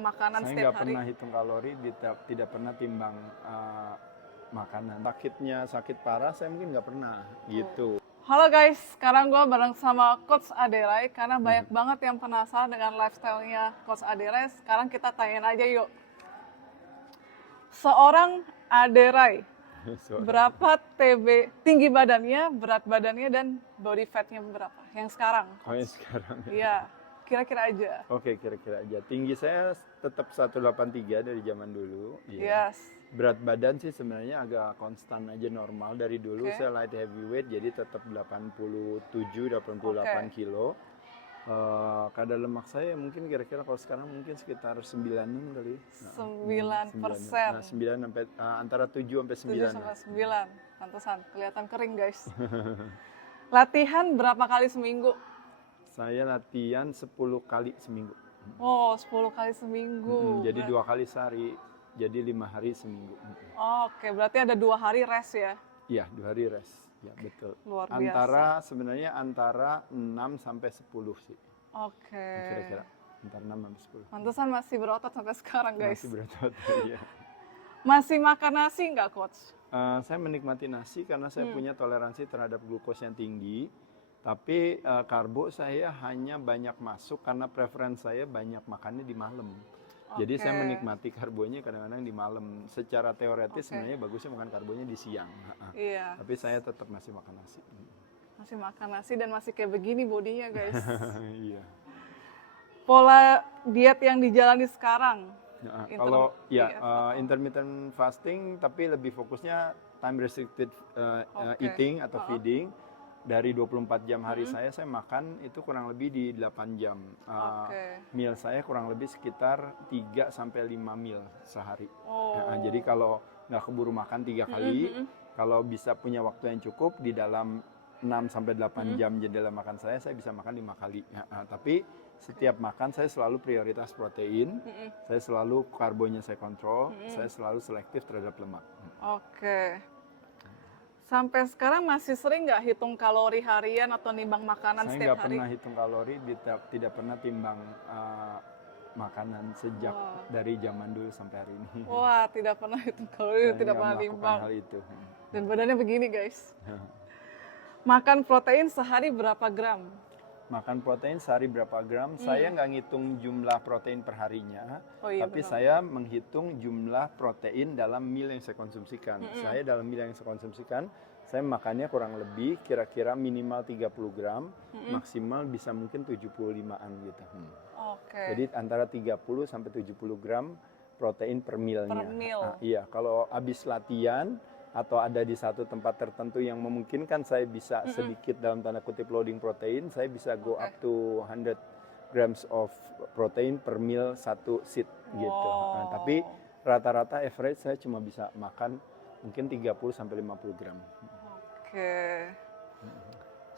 Makanan Saya setiap nggak hari. pernah hitung kalori, tidak pernah timbang makanan. Sakit parah saya mungkin nggak pernah gitu. Halo guys, sekarang gue bareng sama Coach Aderai karena banyak banget yang penasaran dengan lifestyle-nya Coach Aderai. Sekarang kita tanyain aja yuk. Seorang Aderai, berapa tinggi badannya, berat badannya, dan body fat-nya berapa? Yang sekarang, Oh ya Coach. sekarang. Iya, kira-kira aja. Oke, kira-kira aja. Tinggi saya tetap 183 dari zaman dulu. Iya. Yes. Berat badan sih sebenarnya agak konstan aja, normal dari dulu. Oke. Saya light heavyweight jadi tetap 87-88 kilo. Kadar lemak saya mungkin kira-kira kalau sekarang mungkin sekitar 9 kali. 9%. 9 sampai antara 7 sampai 7 9. sampai 9. Pantesan, kelihatan kering guys. Latihan berapa kali seminggu? Saya latihan 10 kali seminggu. Oh, 10 kali seminggu. Jadi 2 kali sehari, jadi 5 hari seminggu. Oke, berarti ada 2 hari rest ya? Iya, 2 hari rest. Ya, betul. Luar biasa. Sebenarnya antara 6 sampai 10 sih. Oke. Kira-kira antara 6 sampai 10. Pantesan masih berotot sampai sekarang guys. Masih berotot, iya. Masih makan nasi nggak, Coach? Saya menikmati nasi karena saya punya toleransi terhadap glukos yang tinggi. Tapi karbo saya hanya banyak masuk karena preferensi saya banyak makannya di malam. Jadi saya menikmati karbonya kadang-kadang di malam. Secara teoretis sebenarnya bagusnya makan karbonya di siang. Iya. Tapi saya tetap masih makan nasi. Masih makan nasi dan masih kayak begini bodinya guys. Iya. Pola diet yang dijalani sekarang? Kalau intermittent fasting tapi lebih fokusnya time restricted eating atau feeding. Dari 24 jam hari saya makan itu kurang lebih di 8 jam. Meal saya kurang lebih sekitar 3 sampai 5 meal sehari. Jadi kalau nggak keburu makan 3 kali, kalau bisa punya waktu yang cukup di dalam 6 sampai 8 jam jendela makan saya bisa makan 5 kali. Tapi setiap makan saya selalu prioritas protein, saya selalu karbonya saya kontrol, saya selalu selektif terhadap lemak. Oke. Sampai sekarang masih sering nggak hitung kalori harian atau nimbang makanan Saya setiap hari? Saya nggak pernah hitung kalori, tidak pernah timbang makanan sejak dari zaman dulu sampai hari ini. Wah, tidak pernah hitung kalori, tidak pernah nimbang. Hal itu. Dan badannya begini guys. Makan protein sehari berapa gram? Makan protein sehari berapa gram? Saya nggak ngitung jumlah protein per harinya, tapi saya menghitung jumlah protein dalam meal yang saya konsumsikan. Saya dalam meal yang saya konsumsikan, saya makannya kurang lebih kira-kira minimal 30 gram, maksimal bisa mungkin 75-an gitu. Jadi antara 30 sampai 70 gram protein per mealnya. Iya, kalau habis latihan atau ada di satu tempat tertentu yang memungkinkan saya bisa sedikit dalam tanda kutip loading protein, saya bisa go up to 100 grams of protein per meal satu sit gitu. Tapi rata-rata average saya cuma bisa makan mungkin 30 sampai 50 gram. Oke.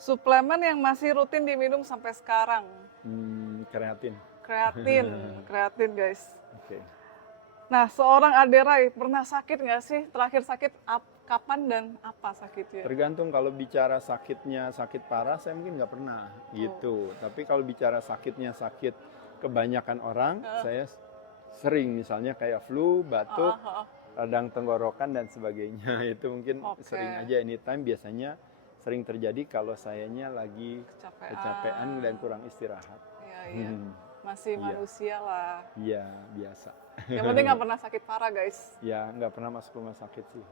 Suplemen yang masih rutin diminum sampai sekarang? Kreatin. Kreatin guys. Oke. Nah, seorang Aderai pernah sakit nggak sih? Terakhir sakit kapan dan apa sakitnya? Tergantung, kalau bicara sakitnya sakit parah, saya mungkin nggak pernah gitu. Tapi kalau bicara sakitnya sakit kebanyakan orang, saya sering, misalnya kayak flu, batuk, radang tenggorokan dan sebagainya. Itu mungkin sering aja, anytime, biasanya sering terjadi kalau sayanya lagi kecapean dan kurang istirahat. Iya. Masih manusia lah. Iya, biasa. Yang penting nggak pernah sakit parah guys. Ya, nggak pernah masuk rumah sakit sih.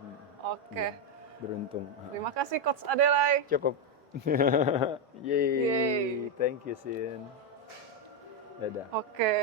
Oke. Beruntung. Terima kasih Coach Aderai. Cukup. Yeay. Thank you, Sin. Dadah. Oke.